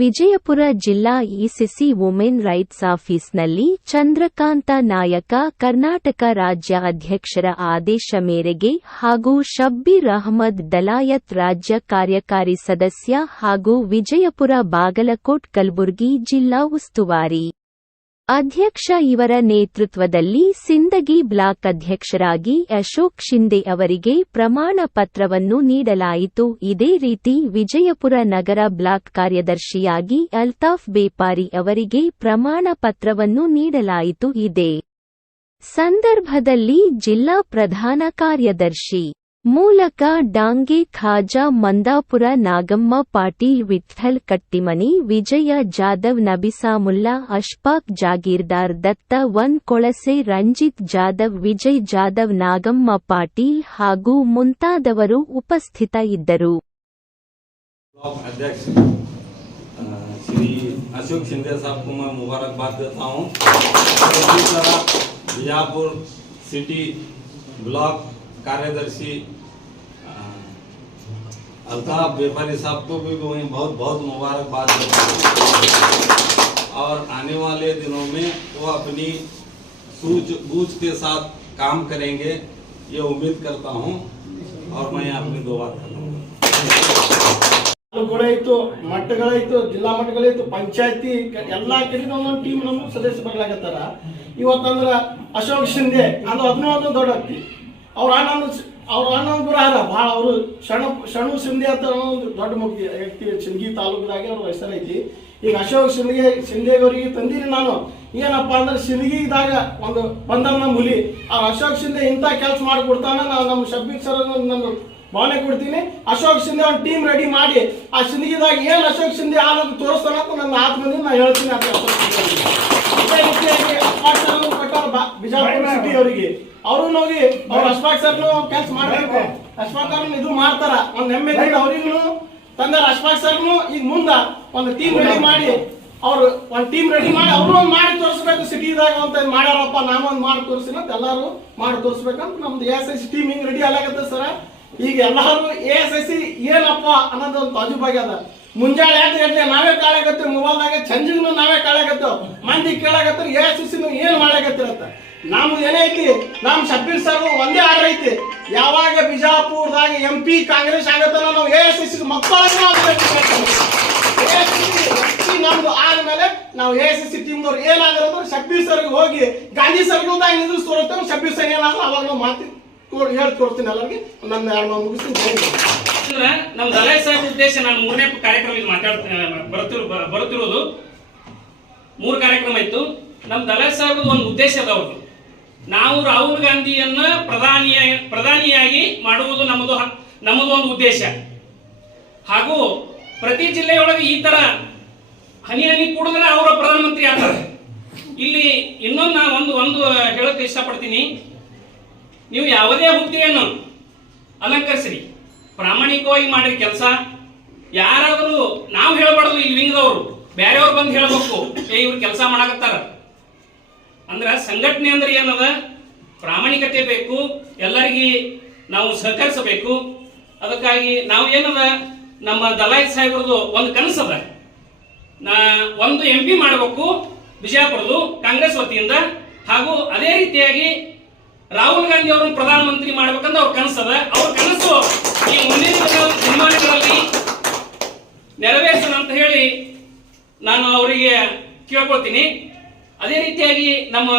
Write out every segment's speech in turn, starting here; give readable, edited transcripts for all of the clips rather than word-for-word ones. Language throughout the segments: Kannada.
ವಿಜಯಪುರ ಜಿಲ್ಲಾ ಇಸಿಸಿ ವುಮೆನ್ ರೈಟ್ಸ್ ಆಫೀಸ್ನಲ್ಲಿ ಚಂದ್ರಕಾಂತ ನಾಯಕ ಕರ್ನಾಟಕ ರಾಜ್ಯ ಅಧ್ಯಕ್ಷರ ಆದೇಶ ಮೇರೆಗೆ ಹಾಗೂ ಶಬ್ಬೀರ್ ಅಹಮದ್ ದಲಾಯತ್ ರಾಜ್ಯ ಕಾರ್ಯಕಾರಿ ಸದಸ್ಯ ಹಾಗೂ ವಿಜಯಪುರ ಬಾಗಲಕೋಟ್ ಕಲಬುರಗಿ ಜಿಲ್ಲಾ ಉಸ್ತುವಾರಿ ಅಧ್ಯಕ್ಷ ಇವರ ನೇತೃತ್ವದಲ್ಲಿ ಸಿಂದಗಿ ಬ್ಲಾಕ್ ಅಧ್ಯಕ್ಷರಾಗಿ ಅಶೋಕ್ ಶಿಂದೆ ಅವರಿಗೆ ಪ್ರಮಾಣ ಪತ್ರವನ್ನು ನೀಡಲಾಯಿತು. ಇದೇ ರೀತಿ ವಿಜಯಪುರ ನಗರ ಬ್ಲಾಕ್ ಕಾರ್ಯದರ್ಶಿಯಾಗಿ ಅಲ್ತಾಫ್ ಬೇಪಾರಿ ಅವರಿಗೆ ಪ್ರಮಾಣ ಪತ್ರವನ್ನು ನೀಡಲಾಯಿತು. ಇದೇ ಸಂದರ್ಭದಲ್ಲಿ ಜಿಲ್ಲಾ ಪ್ರಧಾನ ಕಾರ್ಯದರ್ಶಿ ಮೂಲಕ ಡಾಂಗೆ ಖಾಜಾ ಮಂದಾಪುರ ನಾಗಮ್ಮ ಪಾಟೀಲ್ ವಿಠ್ಠಲ್ ಕಟ್ಟಿಮನಿ ವಿಜಯ ಜಾಧವ್ ನಬಿಸಾಮುಲ್ಲಾ ಅಶ್ಫಾಕ್ ಜಾಗೀರ್ದಾರ್ ದತ್ತ ವನ್ ಕೊಳಸೆ ರಂಜಿತ್ ಜಾಧವ್ ವಿಜಯ್ ಜಾಧವ್ ನಾಗಮ್ಮ ಪಾಟೀಲ್ ಹಾಗೂ ಮುಂತಾದವರು ಉಪಸ್ಥಿತ ಇದ್ದರು. श्री अशोक शिंदे साहब को मैं मुबारकबाद देता हूँ। बीजापुर सिटी ब्लॉक कार्यदर्शी अल्ताफ बेपारी साहब को भी बहुत बहुत मुबारकबाद देता हूँ और आने वाले दिनों में वो अपनी सूझबूझ के साथ काम करेंगे ये उम्मीद करता हूँ और मैं अपनी दो बात करूँगा। ಮಟ್ಟಗಳಾಯ್ತು ಜಿಲ್ಲಾ ಮಟ್ಟಗಳಾಯ್ತು ಪಂಚಾಯತಿ ಎಲ್ಲಾ ಕಡೆ ಒಂದೊಂದು ಟೀಮ್ ನಮ್ಮ ಸದಸ್ಯ ಬರ್ಲಾಗತ್ತಾರ. ಇವತ್ತಂದ್ರ ಅಶೋಕ್ ಶಿಂದೆ ಅದು ಅದನ್ನೂ ದೊಡ್ಡ ವ್ಯಕ್ತಿ ಅವ್ರ ಅಣ್ಣನ ಬರಹಾರ ಭಾಳ ಅವರು ಶಣು ಶಿಂದೆ ಅಂತ ಒಂದು ದೊಡ್ಡ ವ್ಯಕ್ತಿ ಸಿಂದಗಿ ತಾಲೂಕದಾಗೆ ಅವ್ರ ಹೆಸರೈತಿ. ಈಗ ಅಶೋಕ್ ಶಿಂದೆ ಅವರಿಗೆ ತಂದಿರಿ ನಾನು ಏನಪ್ಪ ಅಂದ್ರೆ ಸಿಂದಗಿದಾಗ ಒಂದು ಬಂದನ್ನ ಮುಲಿ ಆ ಅಶೋಕ್ ಶಿಂದೆ ಇಂಥ ಕೆಲಸ ಮಾಡಿಕೊಡ್ತಾನ. ನಾವು ನಮ್ಮ ಶಬ್ಬೀರ್ ಸರ್ ನಾನು ಭಾವನೆ ಕೊಡ್ತೀನಿ. ಅಶೋಕ್ ಶಿಂದೆ ಒಂದು ಟೀಮ್ ರೆಡಿ ಮಾಡಿ ಆ ಸಿಂದಗಿದಾಗ ಏನ್ ಅಶೋಕ್ ಶಿಂದೆ ಅನ್ನೋದು ತೋರಿಸ್ತಾನ ಅಂತ ನನ್ನ ಆತ್ಮದಿಂದ ನಾನು ಹೇಳ್ತೀನಿ. ಅದೇ ರೀತಿಯಾಗಿ ಅಶ್ಫಾಕ್ ಸರ್ ಬಿಜಾಪುರ ಸಿಟಿ ಅವರಿಗೆ ಅವರು ಹೋಗಿ ಅವ್ರ ಅಶ್ಫಾಕ್ ಸರ್ನು ಕೆಲಸ ಮಾಡ್ಬೇಕು. ಅಶ್ಫಾಕ್ ಅವ್ರನ್ನ ಇದು ಮಾಡ್ತಾರ ಒಂದ್ ಹೆಮ್ಮೆದಿಂದ ಅವ್ರಿಗೂ ತಂದಾರ. ಅಶ್ಫಾಕ್ ಸರ್ನು ಈಗ ಮುಂದ ಒಂದು ಟೀಮ್ ರೆಡಿ ಮಾಡಿ ಅವ್ರು ಒಂದು ಟೀಮ್ ರೆಡಿ ಮಾಡಿ ಅವರು ಒಂದು ಮಾಡಿ ತೋರಿಸ್ಬೇಕು. ಸಿಟಿದಾಗ ಅಂತ ಮಾಡ್ಯಾರಪ್ಪ ನಾವು ಒಂದು ಮಾಡಿ ತೋರಿಸ್ತೀನಿ ಅಂತ ಎಲ್ಲಾರು ಮಾಡಿ ತೋರಿಸ್ಬೇಕಂತ ನಮ್ದು ASIC ಟೀಮ್ ಹಿಂಗ್ ರೆಡಿ ಆಗತ್ತೆ ಸರ್. ಈಗ ಎಲ್ಲಾರು ASIC ಏನಪ್ಪ ಅನ್ನೋದು ಒಂದು ಅಜುಬಾಗ್ಯದ. ಮುಂಜಾನೆ ಗಂಟೆ ನಾವೇ ಕಾಳಾಗತ್ತೇವೆ, ಮೊಬೈಲ್ದಾಗ ಸಂಜೆಗೂ ನಾವೇ ಕಾಳಾಗತ್ತೇವೆ, ಮಂದಿ ಕೇಳಾಗತ್ತ ASIC ಏನ್ ಮಾಡಾಗತ್ತಿರತ್ತ. ನಮ್ದು ಏನೈತಿ ನಮ್ ಶಬ್ಬೀರ್ ಸರ್ ಒಂದೇ ಆರ್ಡರ್ ಐತಿ, ಯಾವಾಗ ಬಿಜಾಪುರದಾಗ MP ಕಾಂಗ್ರೆಸ್ ಆಗತ್ತಲ್ಲ ನಾವು ASIC ಮಕ್ಕಳನ್ನ ನಮ್ದು ಆದ್ಮೇಲೆ ನಾವು ASIC ಟೀಮ್ದವ್ರು ಏನಾದ್ರು ಶಬ್ಬೀರ್ ಸರ್ಗೆ ಹೋಗಿ ಗಾಂಧಿ ಸರ್ಗಲ್ದಾಗ ನಿಂದಿಸ್ ತೋರಿಸ್ತೇವೆ. ಶಬ್ಬೀರ್ ಸರ್ ಏನಾದ್ರು ಅವಾಗ ನಾವು ಮಾತಿ ಹೇಳಿ ತೋರಿಸ್ತೀನಿ ಎಲ್ಲರಿಗೆ. ನನ್ನ ಎರಡು ಮುಗಿಸ್ತೀನಿ. ನಮ್ಮ ದಲಾಯ್ ಸಾಹೇಬ್ ಉದ್ದೇಶ ನಾನು ಮೂರನೇ ಕಾರ್ಯಕ್ರಮ ಬರುತ್ತಿರುವುದು 3 ಕಾರ್ಯಕ್ರಮ ಇತ್ತು. ನಮ್ಮ ದಲಾಯ್ ಸಾಹೇಬ್ ಒಂದು ಉದ್ದೇಶ ಅದ. ಅವ್ರದ್ದು ನಾವು ರಾಹುಲ್ ಗಾಂಧಿಯನ್ನ ಪ್ರಧಾನಿಯಾಗಿ ಮಾಡುವುದು ನಮ್ಮದು ಒಂದು ಉದ್ದೇಶ. ಹಾಗೂ ಪ್ರತಿ ಜಿಲ್ಲೆಯೊಳಗೆ ಈ ತರ ಹನಿ ಹನಿ ಕೂಡಿದ್ರೆ ಅವರ ಪ್ರಧಾನಮಂತ್ರಿ ಆಗ್ತಾರೆ. ಇಲ್ಲಿ ಇನ್ನೊಂದು ಒಂದು ಹೇಳಕ್ಕೆ ಇಷ್ಟಪಡ್ತೀನಿ. ನೀವು ಯಾವುದೇ ಹುದ್ದೆಯನ್ನು ಅಲಂಕರಿಸ್ರಿ, ಪ್ರಾಮಾಣಿಕವಾಗಿ ಮಾಡಿದ ಕೆಲಸ ಯಾರಾದರೂ ನಾವು ಹೇಳಬಾರ್ದು. ಇಲ್ಲಿ ವಿಂಗದವರು ಬೇರೆಯವ್ರು ಬಂದು ಹೇಳಬೇಕು, ಇವ್ರು ಕೆಲಸ ಮಾಡಕತ್ತಾರ ಅಂದ್ರೆ. ಸಂಘಟನೆ ಅಂದ್ರೆ ಏನದ, ಪ್ರಾಮಾಣಿಕತೆ ಬೇಕು, ಎಲ್ಲರಿಗೆ ನಾವು ಸಹಕರಿಸಬೇಕು. ಅದಕ್ಕಾಗಿ ನಾವು ಏನದ ನಮ್ಮ ದಲಾಯ್ ಸಾಹೇಬ್ರದು ಒಂದು ಕನಸದ, ಒಂದು MP ಮಾಡಬೇಕು ಬಿಜಾಪುರದು ಕಾಂಗ್ರೆಸ್ ವತಿಯಿಂದ. ಹಾಗೂ ಅದೇ ರೀತಿಯಾಗಿ ರಾಹುಲ್ ಗಾಂಧಿ ಅವರನ್ನು ಪ್ರಧಾನಮಂತ್ರಿ ಮಾಡ್ಬೇಕಂತ ಅವ್ರ ಕನಸದ. ಅವ್ರ ಕನಸು ಈ ಮುಂದಿನ ದಿನಮಾನಗಳಲ್ಲಿ ನೆರವೇರಿಸೋಣ ಅಂತ ಹೇಳಿ ನಾನು ಅವರಿಗೆ ಕೇಳ್ಕೊಳ್ತೀನಿ. ಅದೇ ರೀತಿಯಾಗಿ ನಮ್ಮ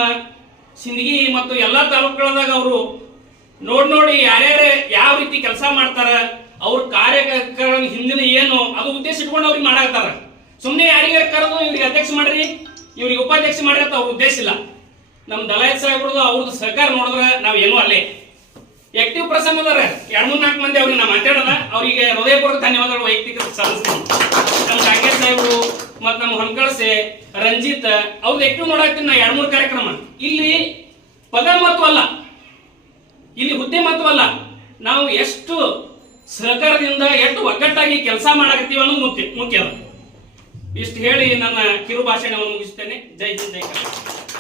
ಸಿಂದಗಿ ಮತ್ತು ಎಲ್ಲಾ ತಾಲೂಕುಗಳದಾಗ ಅವರು ನೋಡಿ ಯಾರ್ಯಾರೇ ಯಾವ ರೀತಿ ಕೆಲಸ ಮಾಡ್ತಾರ, ಅವ್ರ ಕಾರ್ಯಕರ್ತರ ಹಿಂದಿನ ಏನು ಅದು ಉದ್ದೇಶ ಇಟ್ಕೊಂಡು ಅವ್ರಿಗೆ ಮಾಡಾಕ್ತಾರ. ಸುಮ್ಮನೆ ಯಾರಿಗಾರ ಕರೆದು ಇವ್ರಿಗೆ ಅಧ್ಯಕ್ಷ ಮಾಡ್ರಿ, ಇವ್ರಿಗೆ ಉಪಾಧ್ಯಕ್ಷ ಮಾಡ್ರಿ ಅಂತ ಅವ್ರ ಉದ್ದೇಶ ಇಲ್ಲ. ನಮ್ಮ ದಲಾಯತ್ ಸಾಹೇಬ್ರದ್ದು ಅವ್ರದ್ದು ಸಹಕಾರ ನೋಡಿದ್ರೆ ನಾವು ಏನೂ ಅಲ್ಲೇ ಆಕ್ಟಿವ್ ಪರ್ಸನ್ ಅದಾರ 2-4 ಮಂದಿ ಅವ್ರಿಗೆ ನಾವು ಮಾತಾಡೋದ. ಅವರಿಗೆ ಹೃದಯಪೂರ್ವಕ ಧನ್ಯವಾದಗಳು ವೈಯಕ್ತಿಕ ಸಲ್ಲಿಸ್ತೀನಿ. ನಮ್ಮ ಕಾಂಗ್ರೆಸ್ ಸಾಹೇಬರು ಮತ್ತು ನಮ್ಮ ಹೊನ್ಕಳಸೆ ರಂಜಿತ್ ಅವ್ರದ್ದು ಆಕ್ಟಿವ್ ನೋಡಾಕ್ತೀನಿ ನಾ 2-3 ಕಾರ್ಯಕ್ರಮ. ಇಲ್ಲಿ ಪದ ಮಹತ್ವಲ್ಲ, ಇಲ್ಲಿ ಹುದ್ದೆ ಮಹತ್ವಲ್ಲ, ನಾವು ಎಷ್ಟು ಸಹಕಾರದಿಂದ ಎಷ್ಟು ಒಗ್ಗಟ್ಟಾಗಿ ಕೆಲಸ ಮಾಡಾಕತ್ತೀವಿ ಅನ್ನೋದು ಮುಖ್ಯ. ಇಷ್ಟು ಹೇಳಿ ನನ್ನ ಕಿರು ಭಾಷಣವನ್ನು ಮುಗಿಸ್ತೇನೆ. ಜೈ ಹಿಂದ್, ಜೈ ಕರ್ನಾಟಕ.